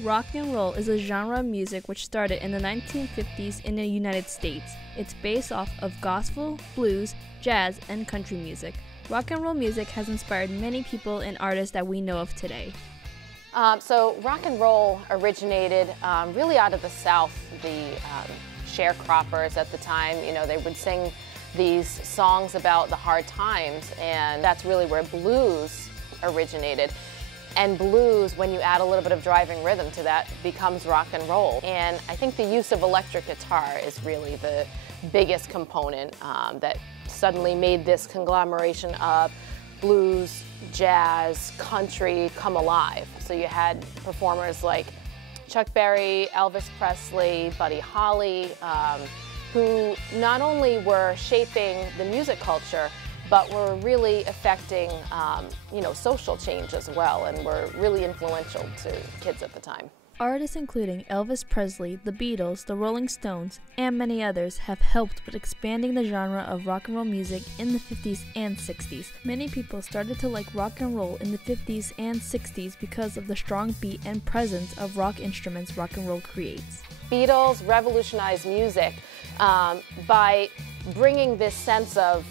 Rock and roll is a genre of music which started in the 1950s in the United States. It's based off of gospel, blues, jazz, and country music. Rock and roll music has inspired many people and artists that we know of today. So rock and roll originated really out of the South. The sharecroppers at the time, they would sing these songs about the hard times, and that's really where blues originated. And blues, when you add a little bit of driving rhythm to that, becomes rock and roll. And I think the use of electric guitar is really the biggest component that suddenly made this conglomeration of blues, jazz, country come alive. So you had performers like Chuck Berry, Elvis Presley, Buddy Holly, who not only were shaping the music culture, but were really affecting, social change as well, and were really influential to kids at the time. Artists including Elvis Presley, the Beatles, the Rolling Stones, and many others have helped with expanding the genre of rock and roll music in the 50s and 60s. Many people started to like rock and roll in the 50s and 60s because of the strong beat and presence of rock instruments rock and roll creates. Beatles revolutionized music by bringing this sense of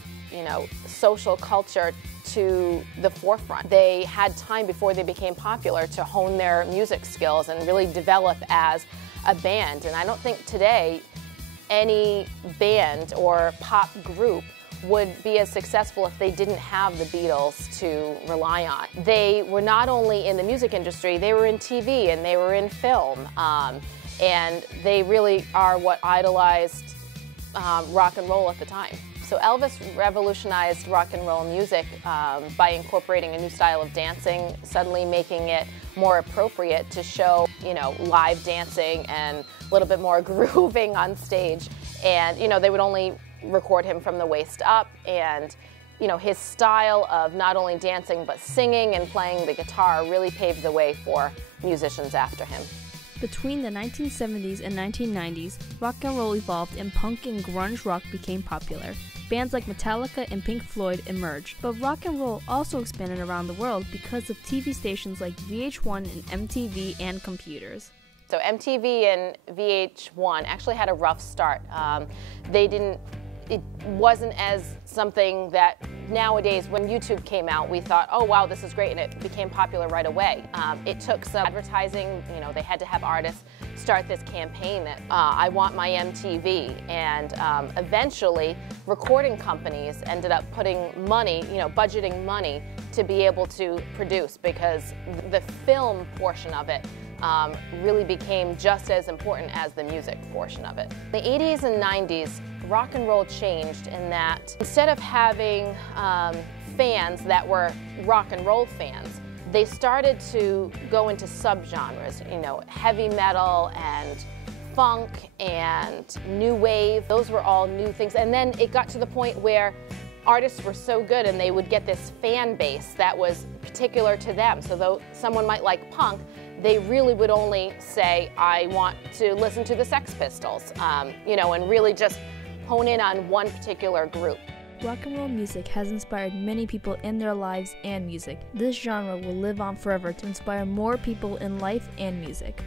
social culture to the forefront. They had time before they became popular to hone their music skills and really develop as a band. And I don't think today any band or pop group would be as successful if they didn't have the Beatles to rely on. They were not only in the music industry, they were in TV and they were in film. And they really are what idolized rock and roll at the time. So Elvis revolutionized rock and roll music by incorporating a new style of dancing, suddenly making it more appropriate to show, live dancing and a little bit more grooving on stage. And, they would only record him from the waist up, and, his style of not only dancing but singing and playing the guitar really paved the way for musicians after him. Between the 1970s and 1990s, rock and roll evolved and punk and grunge rock became popular. Bands like Metallica and Pink Floyd emerged, but rock and roll also expanded around the world because of TV stations like VH1 and MTV and computers. So MTV and VH1 actually had a rough start. It wasn't as something that nowadays, when YouTube came out, we thought, oh wow, this is great, and it became popular right away. It took some advertising, they had to have artists start this campaign that I want my MTV, and eventually recording companies ended up putting money, budgeting money to be able to produce, because the film portion of it really became just as important as the music portion of it. In the 80s and 90s, rock and roll changed in that instead of having fans that were rock and roll fans, they started to go into subgenres, heavy metal and funk and new wave. Those were all new things. And then it got to the point where artists were so good and they would get this fan base that was particular to them. So though someone might like punk, they really would only say, I want to listen to the Sex Pistols, and really just hone in on one particular group. Rock and roll music has inspired many people in their lives and music. This genre will live on forever to inspire more people in life and music.